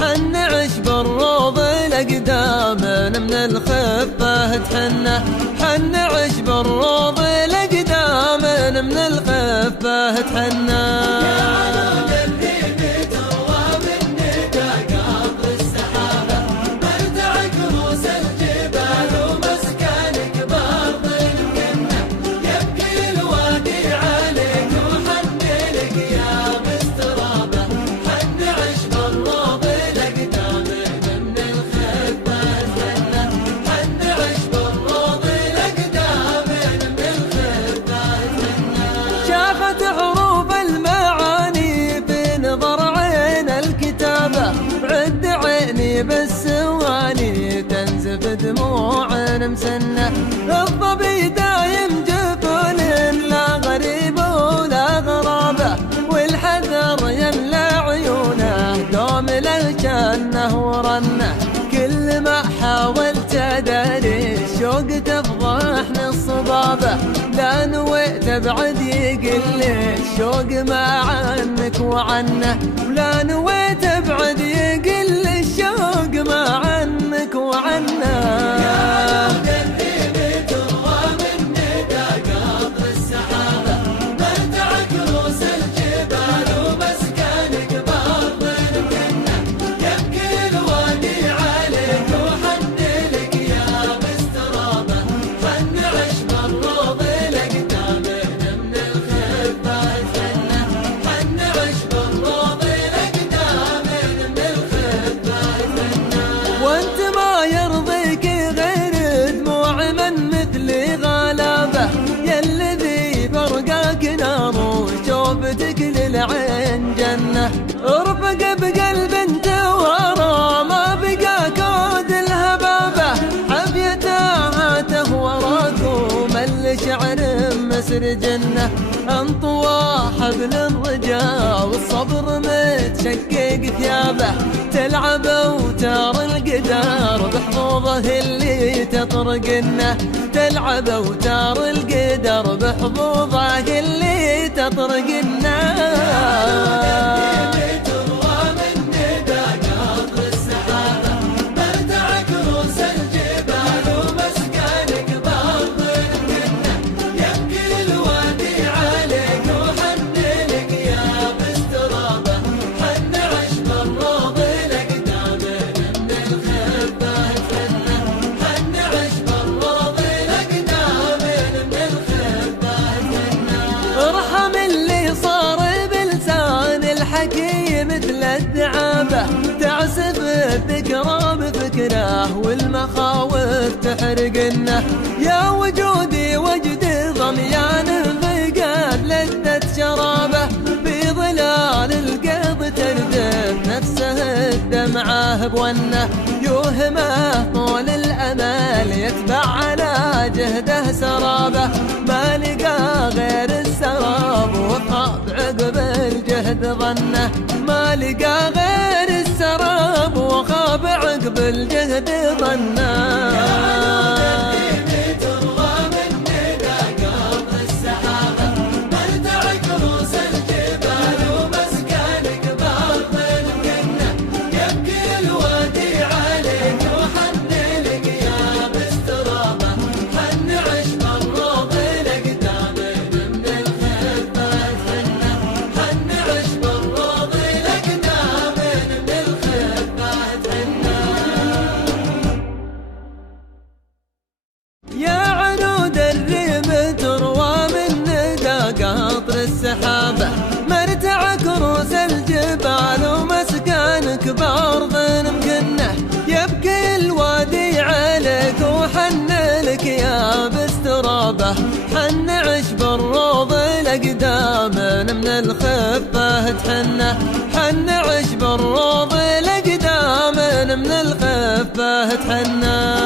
حن عشب الروض الأقدام من الخفة تحنه، حن عشب الروض الأقدام من الخفة تحنه. بالسواني تنزف دموع مسنة، الظبي دايم جفون لا غريب ولا غرابة، والحذر يملى عيونه دوم للجنة ورنه. كل ما حاولت اداري الشوق تفضحني الصبابة، لا نويت ابعد يقل الشوق ما عنك وعنه، ولا نويت ابعد يقل الشوق ما عنك وعنه. العين جنة ارفق بقلب انت ورا، ما بقى كود الهبابة حبيته ورقوم الشعر مسر جنة. انطوى حبل الرجاء والصبر متشقق ثيابه، تلعب اوتار القدر بحظوظه اللي تطرقنه، تلعب اوتار القدر بحظوظه اللي تطرقنه. مثل الدعابة تعسف الذكرى بفكره، والمخاوف تحرقنه. يا وجودي وجد ضميان في قد لذة شرابه، في ظلال القيض تردف نفسه الدمعة بونه، يوهمه طول الأمل يتبع على جهده سرابه، ما لقى غير السراب وخاب عقب الجهد ظنه، ما لقى غير السراب وخاب عقب الجهد ظنه. السحابة مرتع كروس الجبال ومسكانك بأرض مكنة، يبكي الوادي عليك وحن لك يا باسترابة، حن عشب الروض الأقدام من الخفة تحنه، حن عشب الروض الأقدام من الخفة تحنه.